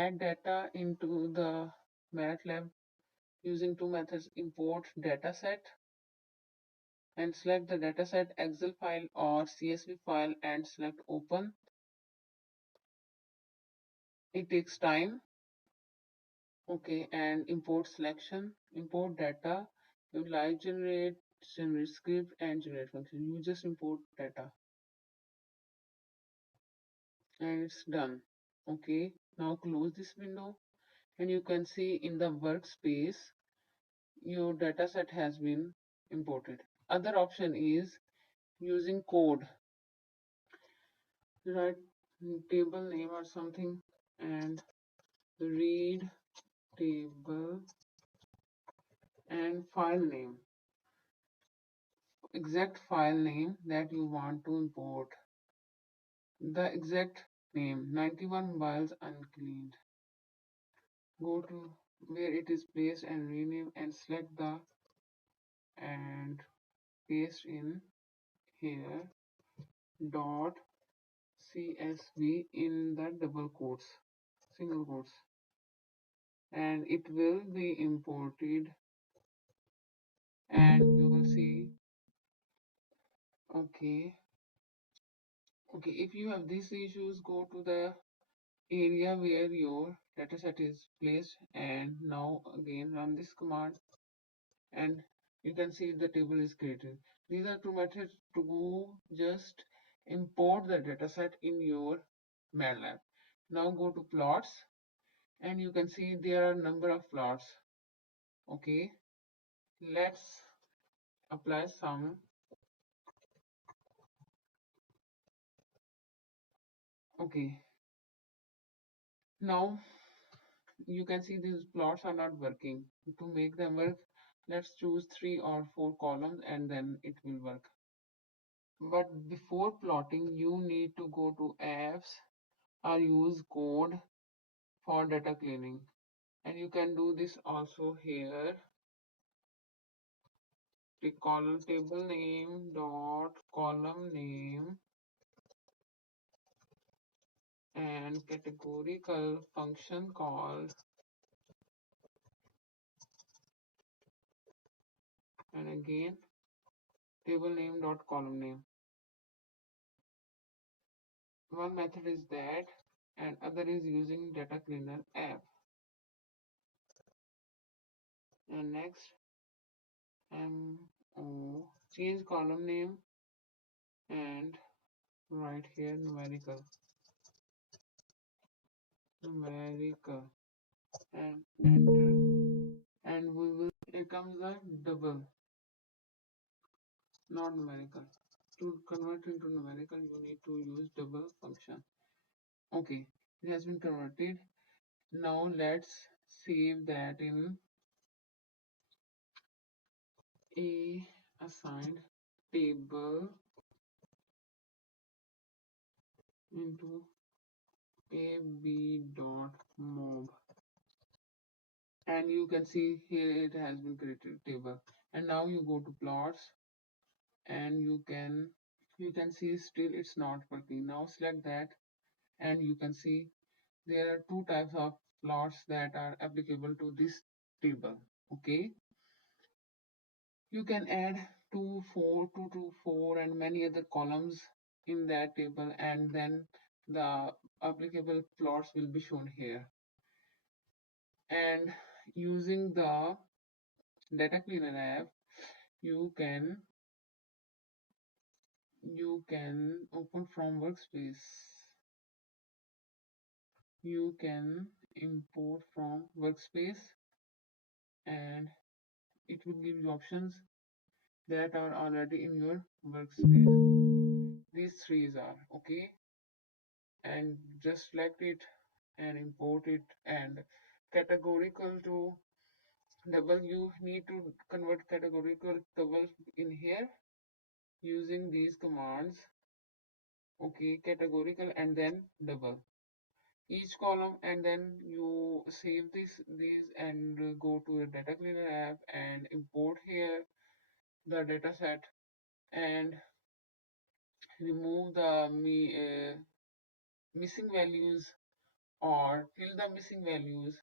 add data into the MATLAB using two methods: import dataset and select the dataset Excel file or CSV file and select open. It takes time. Okay, and import selection, import data, you like generate script and generate function. You just import data and it's done. Okay, now close this window and you can see in the workspace your dataset has been imported. Other option is using code. Write table name or something and read table and file name, exact file name that you want to import, the exact name 91 miles uncleaned. Go to where it is placed and rename and select the and paste in here dot csv in the double quotes, single quotes, and it will be imported and you will see. Okay, if you have these issues, go to the area where your dataset is placed and now again run this command and you can see the table is created. These are two methods to just import the dataset in your MATLAB. Now go to plots and you can see there are number of plots. Okay, let's apply some. Okay, now you can see these plots are not working. To make them work, let's choose 3 or 4 columns and then it will work. But before plotting, you need to go to apps or use code for data cleaning. And you can do this also here. The column table name dot column name and categorical function called, and again table name dot column name. One method is that and other is using data cleaner app. And next mo change column name and write here numerical and enter, and we will, here comes the double, not numerical. To convert into numerical you need to use double function. Okay, it has been converted. Now let's save that in a assigned table into ab.mob, and you can see here it has been created table. And now you go to plots and you can see still it's not working. Now select that and you can see there are two types of plots that are applicable to this table. Okay, you can add 2 4 2 2 4 and many other columns in that table, and then the applicable plots will be shown here. And using the data cleaner app you can open from workspace, you can import from workspace and it will give you options that are already in your workspace. These three are okay, and just select it and import it. And categorical to double, you need to convert categorical double in here using these commands. Okay, categorical and then double each column, and then you save these and go to the data cleaner app and import here the data set and remove the missing values or fill the missing values,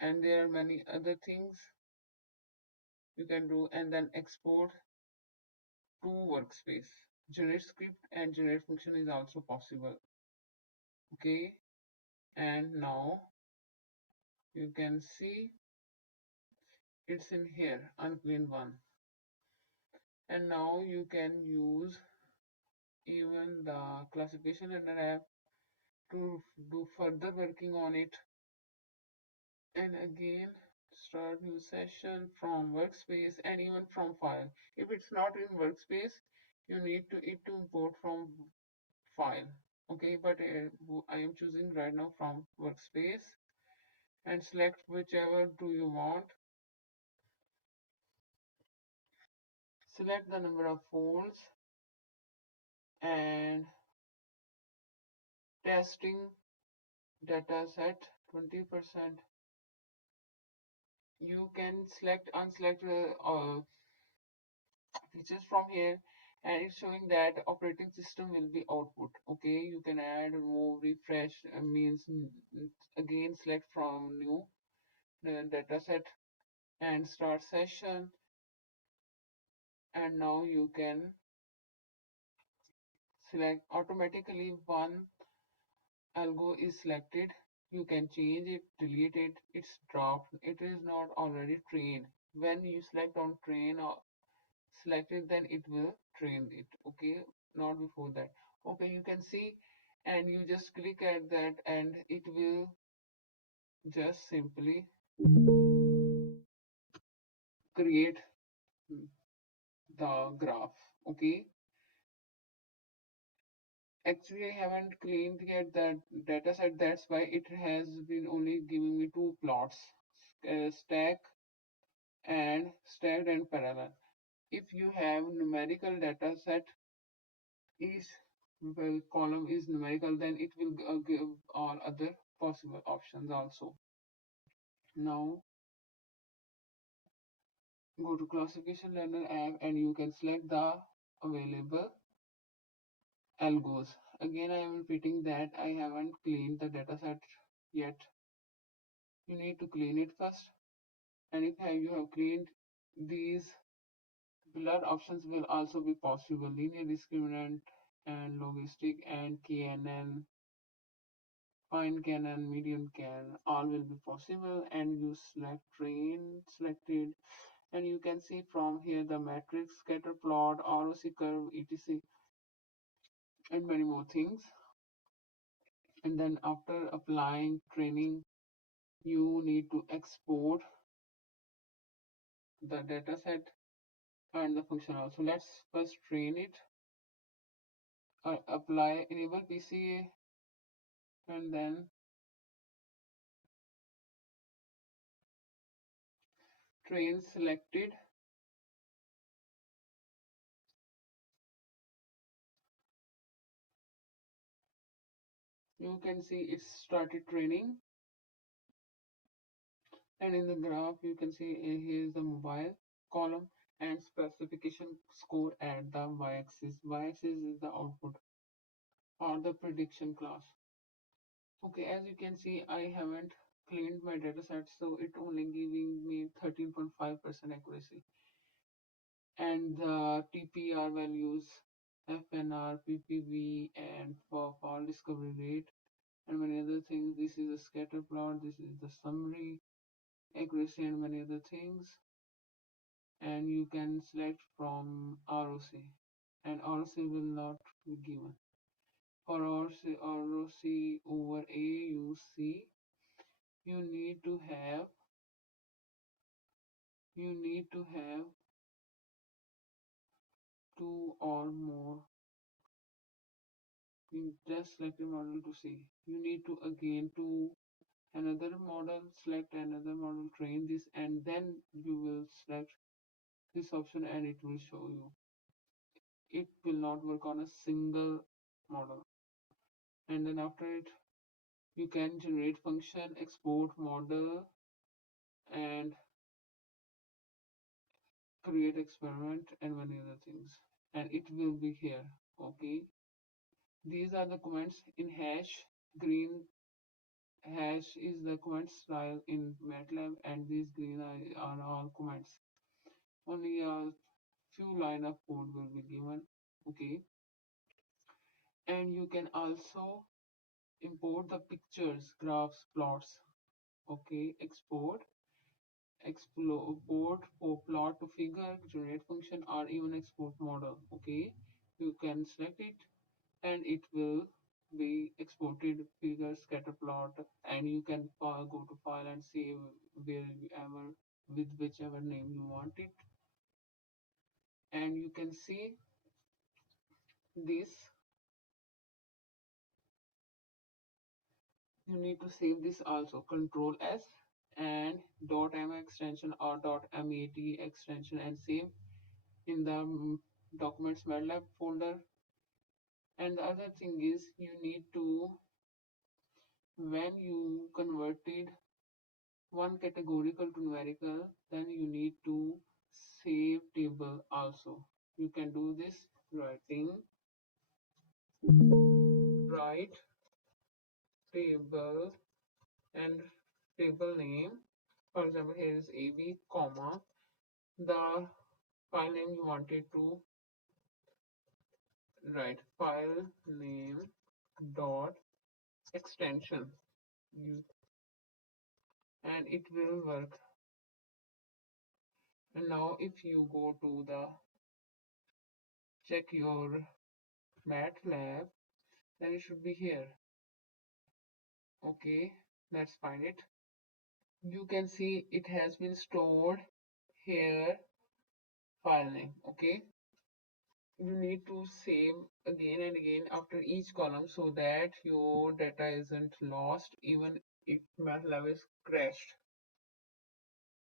and there are many other things you can do, and then export to workspace. Generate script and generate function is also possible. Okay, and now you can see it's in here, unclean one. And now you can use even the classification runner app to do further working on it. And again, start new session from workspace and even from file. If it's not in workspace, you need to import from file. Okay, but I am choosing right now from workspace, and select whichever do you want. Select the number of folds and testing dataset 20%. You can select unselect features from here, and it's showing that operating system will be output. Okay, you can add, remove, refresh, means again select from new dataset and start session, and now you can select automatically one algo is selected. You can change it, delete it, it's dropped, it is not already trained. When you select on train or select it, then it will train it. Okay, not before that. Okay, you can see, and you just click at that and it will just simply create the graph. Okay, actually I haven't cleaned yet that data set, that's why it has been only giving me two plots, stacked and parallel. If you have numerical data set, each column is numerical, then it will give all other possible options also. Now go to classification learner app and you can select the available algos. Again, I am repeating that I haven't cleaned the dataset yet. You need to clean it first, and if you have cleaned, these blur options will also be possible. Linear discriminant and logistic and KNN, fine KNN, median KNN, all will be possible, and you select train selected, and you can see from here the matrix, scatter plot, ROC curve, etc, and many more things. And then after applying training, you need to export the dataset and the function also. Let's first train it, apply, enable PCA, and then train selected. You can see it started training, and in the graph you can see here is the mobile column and specification score at the y-axis. Y-axis is the output or the prediction class. Okay, as you can see, I haven't cleaned my dataset, so it only giving me 13.5% accuracy. And the TPR values, FNR, PPV, and for fall discovery rate, and many other things. This is a scatter plot, this is the summary, accuracy, and many other things. And you can select from ROC, and ROC will not be given. For ROC over AUC, you need to have two or more. You just select a model to see. You need to again to another model, select another model, train this, and then you will select this option and it will show you. It will not work on a single model. And then after it, you can generate function, export model, and create experiment and many other things. And it will be here. Okay. These are the comments in hash green Hash is the comment style in MATLAB, and these green are all comments. Only a few line of code will be given. Okay, and you can also import the pictures, graphs, plots. Okay, export for plot to figure, generate function, or even export model. Okay, you can select it and it will be exported figure scatter plot, and you can go to file and save wherever with whichever name you want it. And you can see this, you need to save this also, control S and .m extension or .mat extension, and save in the documents matlab folder. And the other thing is, you need to, when you converted one categorical to numerical, then you need to save table also. You can do this writing write table and table name. For example, here is AB, comma, the file name you wanted to write, file name dot extension, and it will work. And now if you go to the check your MATLAB, then it should be here. Okay, let's find it. You can see it has been stored here, file name. Okay, you need to save again and again after each column so that your data isn't lost even if MATLAB is crashed.